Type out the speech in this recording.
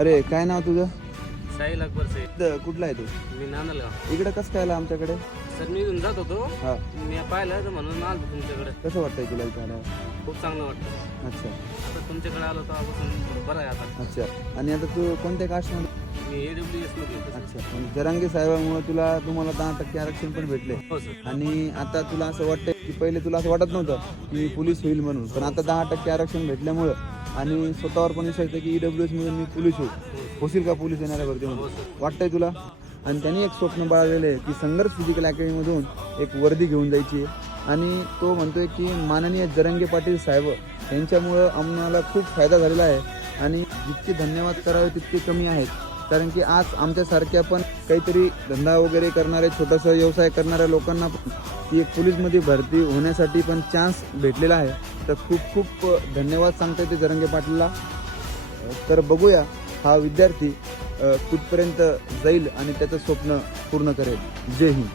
अरे काय नाव तुझं? साहिल अकबर से द- कुठला आहे तू? मी नांदलगाव. इकडे कसं काय आला आमच्याकडे? सर मी इथून जात होतो. हा. मी पाहिलं तर म्हणून आलो तुमच्याकडे. कसं वाटतंय तुला इथं आल्यावर? खूप चांगलं वाटतं. अच्छा. आता तुमच्याकडे आलो तर बरं आहे आता. अच्छा. आणि आता तू कोणत्या कास्टमध्ये मी ए डब्ल्यू एसमध्ये होतो अच्छा जरांगे साहेबांमुळे तुला तुम्हाला दहा टक्के आरक्षण पण भेटले. हो सर. आणि आता तुला असं वाटतंय की पहिले तुला असं वाटत नव्हतं की पोलीस होईल म्हणून पण आता दहा टक्के आरक्षण भेटल्यामुळं आणि स्वतःवर पण आहे की ईडब्ल्यू एस मधून मी पोलीस होईल. होशील का पोलीस येणाऱ्या भरती म्हणून? वाटतंय तुला? आणि त्यांनी एक स्वप्न बाळगलेलं आहे की संघर्ष फिजिकल अकॅडमीमधून एक वर्दी घेऊन जायची आणि तो म्हणतोय की माननीय जरंगे पाटील साहेब यांच्यामुळं आम्हाला खूप फायदा झालेला आहे. आणि जितके धन्यवाद करावे तितके कमी आहेत. कारण की आज आमच्यासारख्या पण काहीतरी धंदा वगैरे करणारे छोटासा व्यवसाय करणाऱ्या लोकांना पण ती एक पोलीसमध्ये भरती होण्यासाठी पण चान्स भेटलेला आहे. तर खूप खूप धन्यवाद सांगता येते जरंगे पाटीलला. तर बघूया हा विद्यार्थी कुठपर्यंत जाईल आणि त्याचं स्वप्न पूर्ण करेल. जय हिंद.